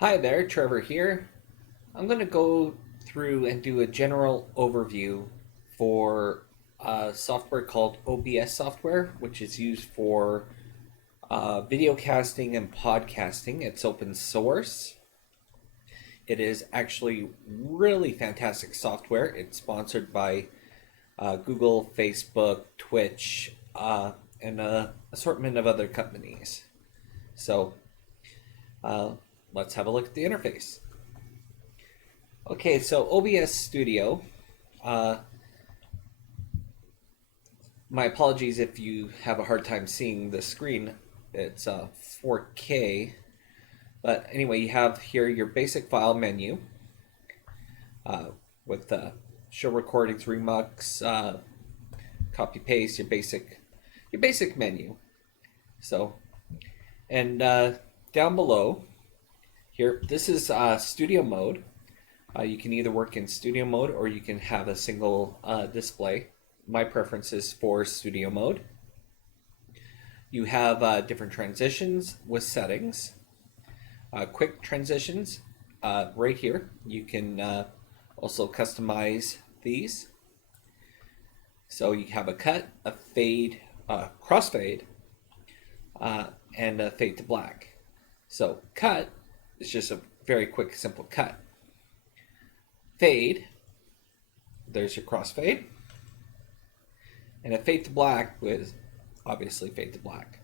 Hi there, Trevor here. I'm going to go through and do a general overview for software called OBS software, which is used for video casting and podcasting. It's open source. It is actually really fantastic software. It's sponsored by Google, Facebook, Twitch, and an assortment of other companies. So uh, let's have a look at the interface. Okay, so OBS Studio. Uh, my apologies if you have a hard time seeing the screen. It's 4K. But anyway, you have here your basic file menu uh, with show recordings, remux, copy paste, your basic menu. So, and down below here, this is studio mode. You can either work in studio mode or you can have a single display. My preference is for studio mode. You have different transitions with settings. Quick transitions right here. You can also customize these. So you have a cut, a fade, crossfade, and a fade to black. So cut is just a very quick, simple cut. Fade, there's your crossfade, and a fade to black with obviously fade to black.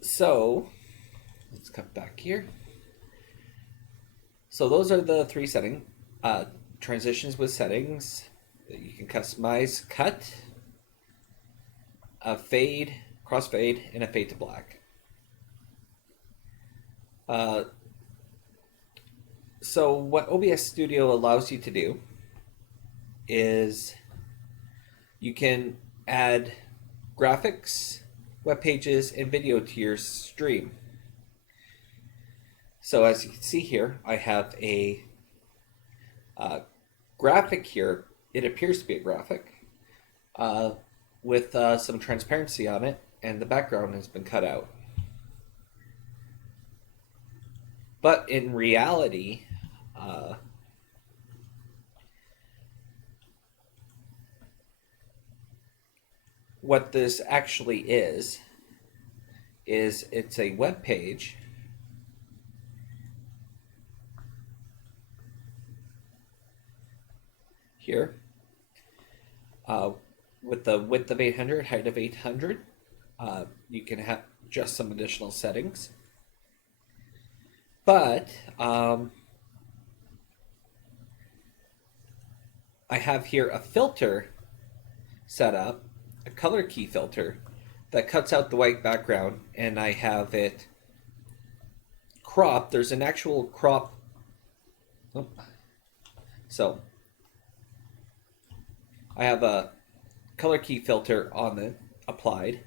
So let's cut back here. So those are the three transitions with settings that you can customize: cut, a fade, crossfade, and a fade to black. So what OBS Studio allows you to do is you can add graphics, web pages, and video to your stream. So as you can see here, I have a graphic here. It appears to be a graphic with some transparency on it, and the background has been cut out. But in reality, what this actually is it's a web page here with the width of 800, height of 800. You can have just some additional settings. But I have here a filter set up, a color key filter that cuts out the white background, and I have it cropped. There's an actual crop. Oh. So I have a color key filter on it applied,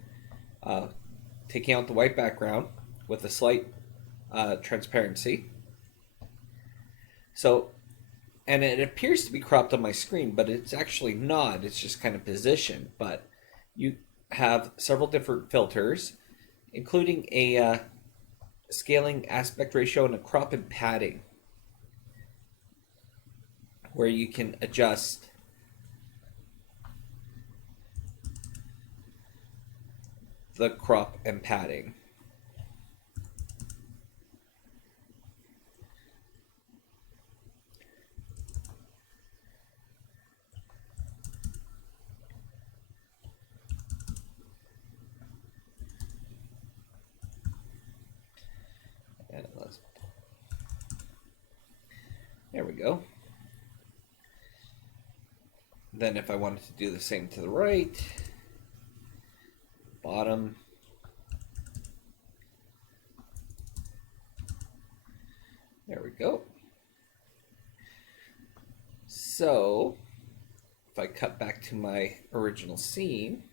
taking out the white background with a slight transparency. So, and it appears to be cropped on my screen, but it's actually not. It's just kind of positioned. But you have several different filters, including a scaling aspect ratio and a crop and padding, where you can adjust the crop and padding. And there we go. Then if I wanted to do the same to the right, bottom, there we go. So if I cut back to my original scene,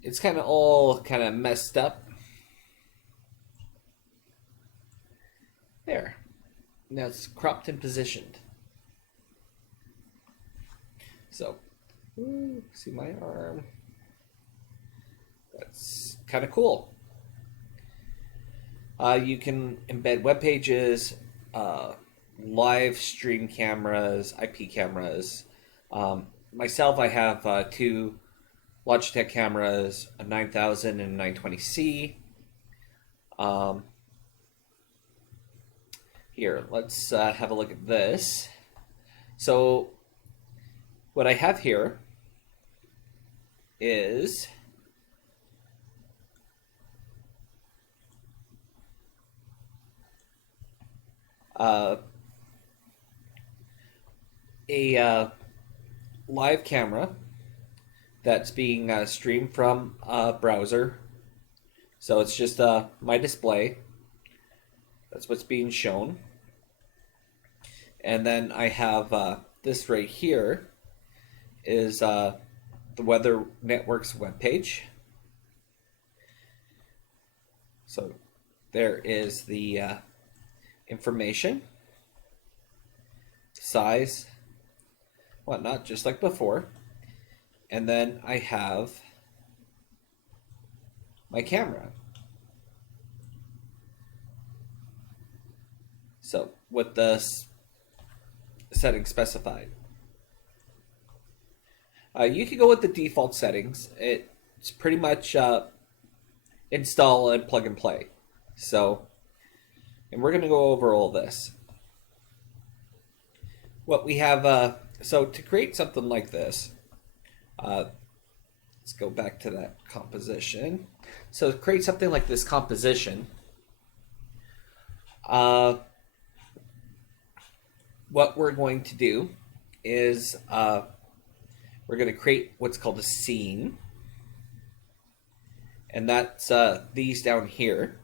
it's kind of all kind of messed up. There. Now it's cropped and positioned. So, ooh, see my arm? That's kind of cool. You can embed web pages, live stream cameras, IP cameras. Myself, I have two Logitech cameras, a 9000 and a 920C. Here, let's have a look at this. So, what I have here is a live camera that's being streamed from a browser. So it's just my display. That's what's being shown. And then I have this right here is the Weather Network's webpage. So there is the information, size, whatnot, just like before. And then I have my camera. So with the settings specified. You can go with the default settings. It's pretty much install and plug and play. So, and we're going to go over all this. What we have, so to create something like this, let's go back to that composition. So to create something like this composition, what we're going to do is we're going to create what's called a scene. And that's these down here.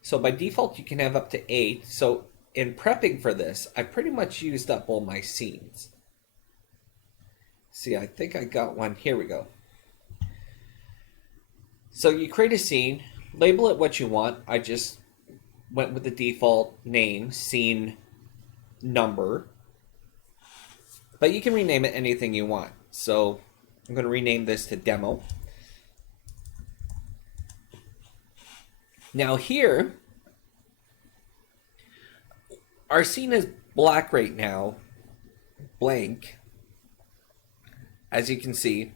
So by default, you can have up to 8. So in prepping for this, I pretty much used up all my scenes. See, I think I got one. Here we go. So you create a scene, label it what you want. I just went with the default name, scene number. But you can rename it anything you want. So I'm going to rename this to demo. Now here, our scene is black right now, blank, as you can see.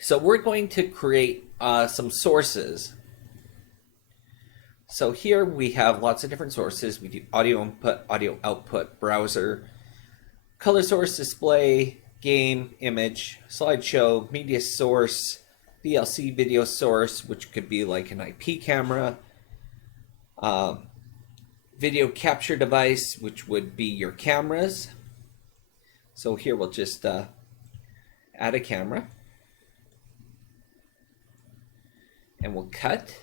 So we're going to create some sources. So here we have lots of different sources. We do audio input, audio output, browser, color source, display, game, image, slideshow, media source, VLC video source, which could be like an IP camera, video capture device, which would be your cameras. So here we'll just add a camera, and we'll cut.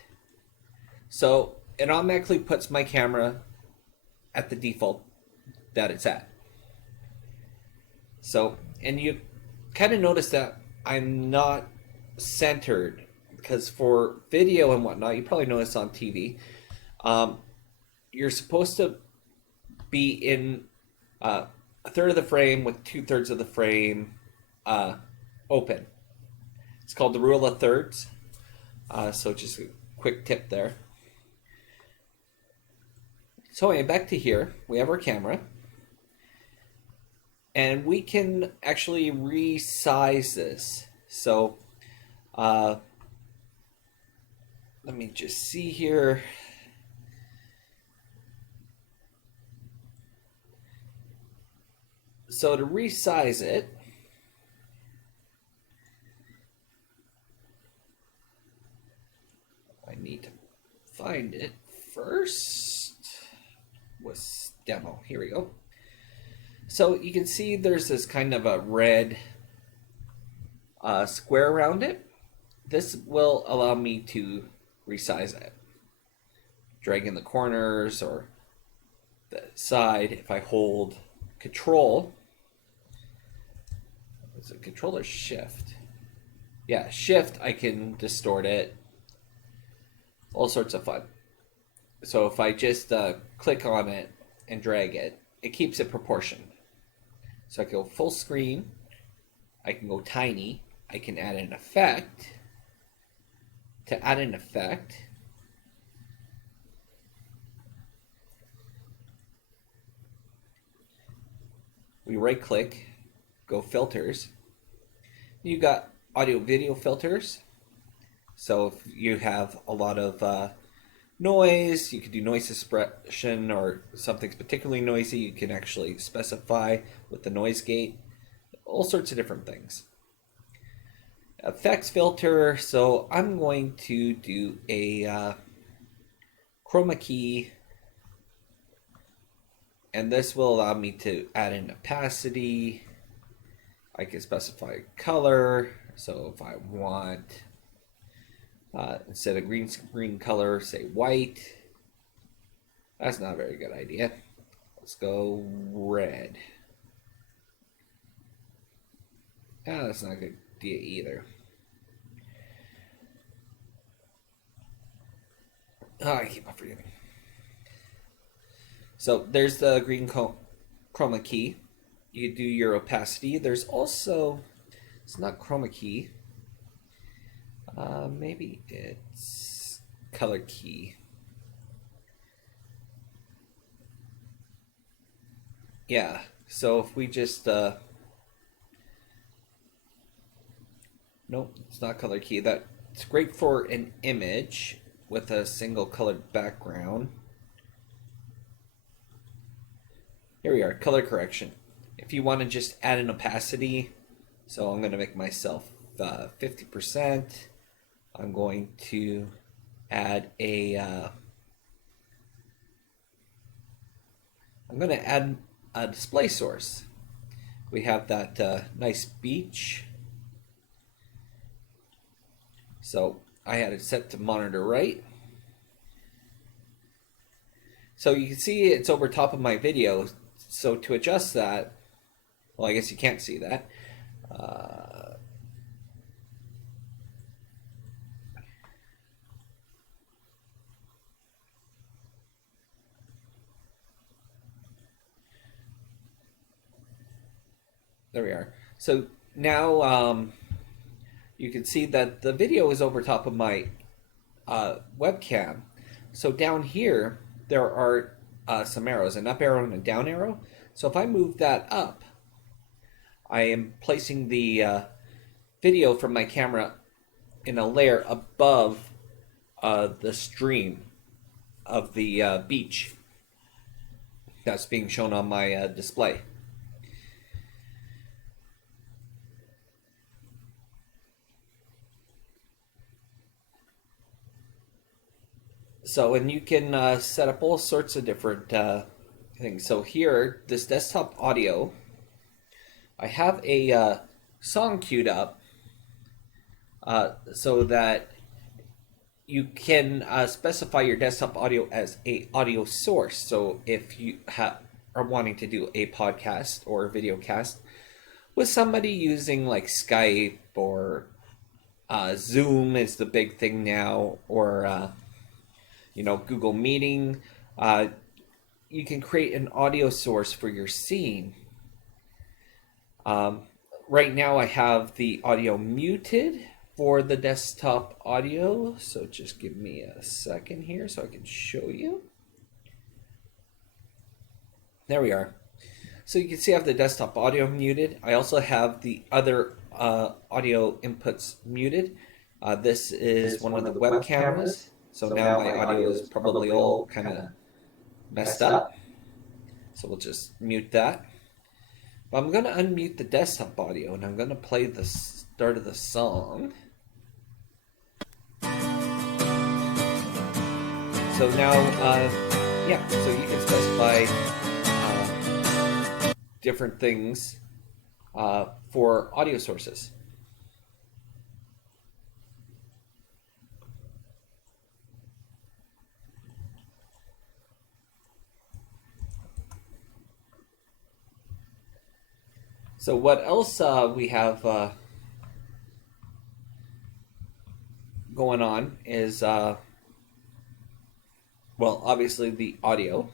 So it automatically puts my camera at the default that it's at. So, and you kind of notice that I'm not centered, because for video and whatnot, you probably notice on TV, you're supposed to be in a third of the frame with 2/3 of the frame open. It's called the rule of thirds. So just a quick tip there. So anyway, back to here, we have our camera, and we can actually resize this. So let me just see here. So to resize it, I need to find it first. Was demo. Here we go. So you can see there's this kind of a red square around it. This will allow me to resize it. Drag in the corners or the side. If I hold Control, is it Control or Shift? Yeah, Shift, I can distort it. All sorts of fun. So if I just click on it and drag it, it keeps it proportioned. So I can go full screen, I can go tiny, I can add an effect. To add an effect, we right click, go filters. You got audio video filters. So if you have a lot of noise, you could do noise suppression, or something's particularly noisy, you can actually specify with the noise gate, all sorts of different things. Effects filter, so I'm going to do a chroma key, and this will allow me to add an opacity. I can specify color, so if I want instead of green screen color, say white. That's not a very good idea. Let's go red. That's not a good idea either. I keep on forgetting. So there's the green chroma key. You do your opacity. There's also, it's not chroma key. Maybe it's color key. Yeah, so if we just, nope, it's not color key. That's great for an image with a single colored background. Here we are, color correction. If you want to just add an opacity, so I'm going to make myself 50%. I'm going to add a display source. We have that nice beach. So I had it set to monitor right. So you can see it's over top of my video. So to adjust that, well, I guess you can't see that. There we are. So now you can see that the video is over top of my webcam. So down here, there are some arrows, an up arrow and a down arrow. So if I move that up, I am placing the video from my camera in a layer above the stream of the beach that's being shown on my display. So, and you can set up all sorts of different things. So here, this desktop audio, I have a song queued up so that you can specify your desktop audio as a audio source. So if you are wanting to do a podcast or a video cast with somebody using like Skype or Zoom is the big thing now, or Google Meeting, you can create an audio source for your scene. Right now I have the audio muted for the desktop audio, so just give me a second here so I can show you. There we are. So you can see I have the desktop audio muted. I also have the other audio inputs muted. This is one of the web cameras. So now my audio is probably all kind of messed up. So we'll just mute that. But I'm going to unmute the desktop audio and I'm going to play the start of the song. So now, so you can specify different things for audio sources. So what else we have going on is, well, obviously the audio.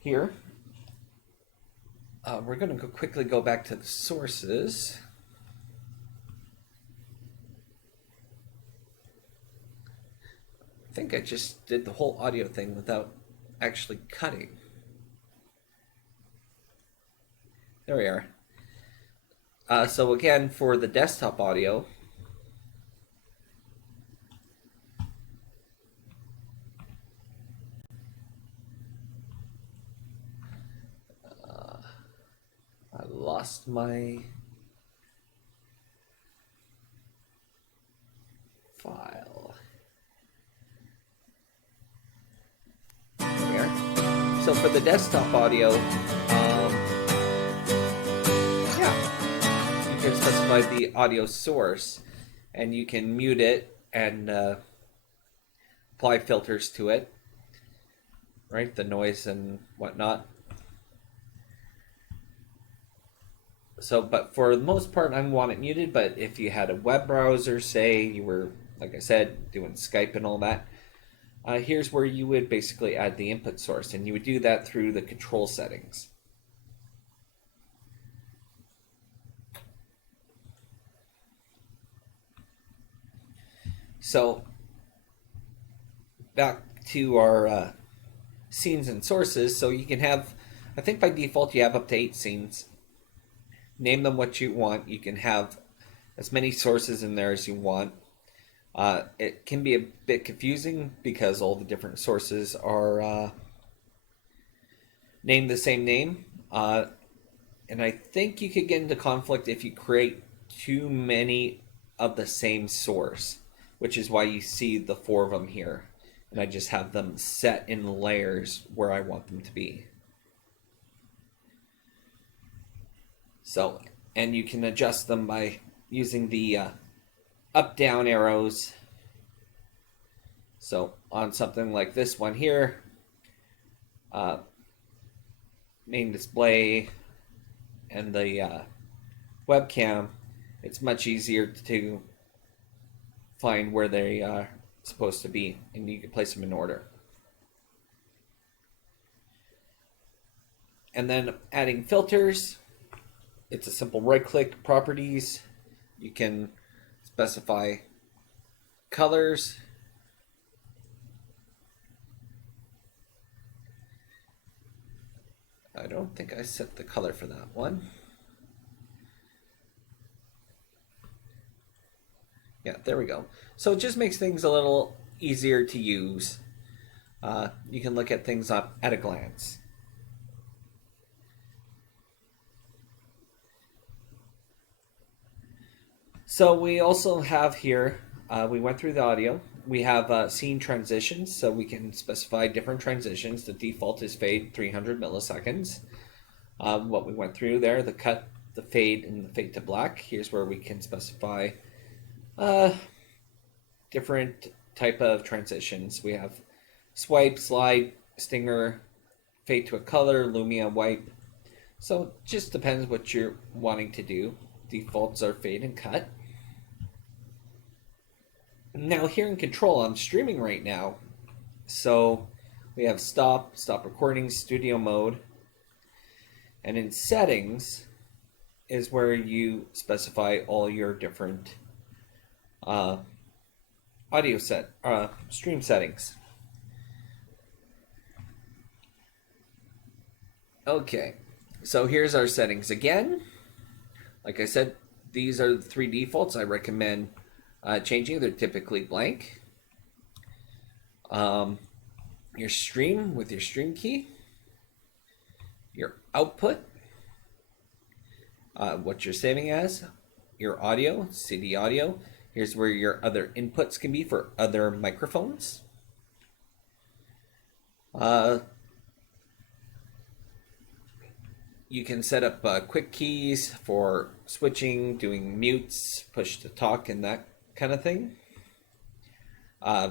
here, we're going to quickly go back to the sources. I think I just did the whole audio thing without actually cutting. There we are. So again, for the desktop audio, I lost my file. There we are. So for the desktop audio, yeah, you can specify the audio source, and you can mute it and apply filters to it, right? The noise and whatnot. So, but for the most part, I want it muted. But if you had a web browser, say you were, like I said, doing Skype and all that, here's where you would basically add the input source, and you would do that through the control settings. So, back to our scenes and sources. So you can have, I think by default you have up to 8 scenes. Name them what you want. You can have as many sources in there as you want. It can be a bit confusing because all the different sources are named the same name. And I think you could get into conflict if you create too many of the same source, which is why you see the 4 of them here. And I just have them set in layers where I want them to be. So, and you can adjust them by using the up-down arrows. So on something like this one here, main display and the webcam, it's much easier to find where they are supposed to be, and you can place them in order. And then adding filters, it's a simple right-click, properties. You can specify colors. I don't think I set the color for that one. Yeah, there we go. So it just makes things a little easier to use. You can look at things at a glance. So we also have here, we went through the audio. We have scene transitions, so we can specify different transitions. The default is fade 300 milliseconds. What we went through there, the cut, the fade, and the fade to black. Here's where we can specify different type of transitions. We have swipe, slide, stinger, fade to a color, Lumia, wipe. So it just depends what you're wanting to do. Defaults are fade and cut. Now here in control, I'm streaming right now. So we have stop recording, studio mode. And in settings is where you specify all your different audio stream settings. Okay, so here's our settings again. Like I said, these are the 3 defaults I recommend changing. They're typically blank. Your stream with your stream key, your output, what you're saving as, your audio, CD audio. Here's where your other inputs can be for other microphones. You can set up quick keys for switching, doing mutes, push to talk, and that kind of thing.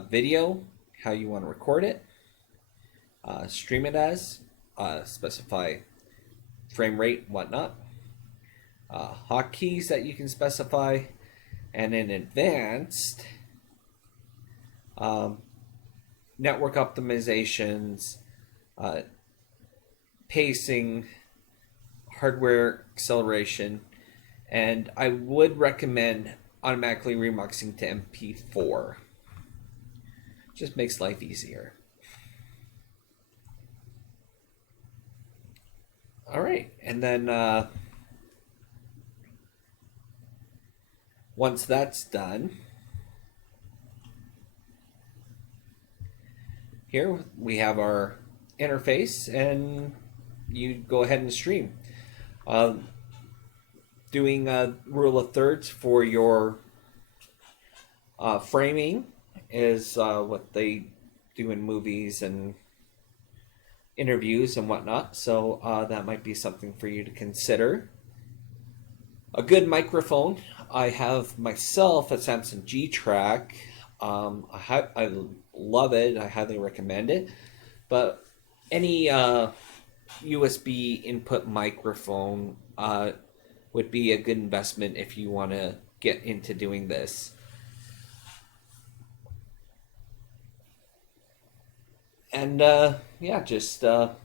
Video, how you want to record it. Stream it as, specify frame rate, whatnot. Hotkeys that you can specify. And in advanced, network optimizations, pacing, hardware acceleration, and I would recommend automatically remuxing to MP4. Just makes life easier. All right, and then once that's done, here we have our interface, and you go ahead and stream. Doing a rule of thirds for your framing is what they do in movies and interviews and whatnot, so that might be something for you to consider. A good microphone. I have myself a Samsung G-Track. I love it. I highly recommend it. But any USB input microphone would be a good investment if you want to get into doing this. And yeah, just the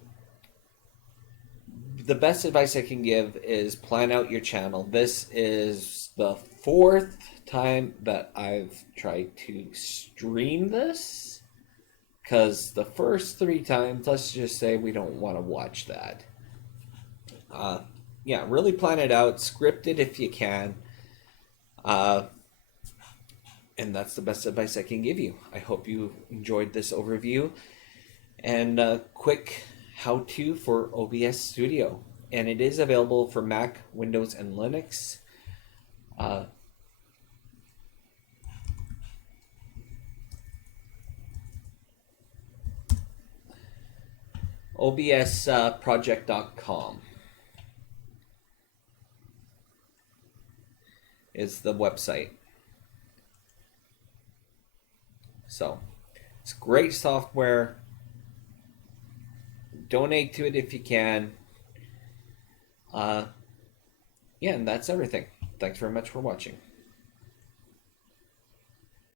best advice I can give is plan out your channel. This is the 4th time that I've tried to stream this, because the first 3 times, let's just say we don't want to watch that. Yeah, really plan it out, script it if you can. And that's the best advice I can give you. I hope you enjoyed this overview and a quick how-to for OBS Studio. And it is available for Mac, Windows, and Linux. OBSproject.com is the website. So it's great software. Donate to it if you can. Yeah, and that's everything. Thanks very much for watching.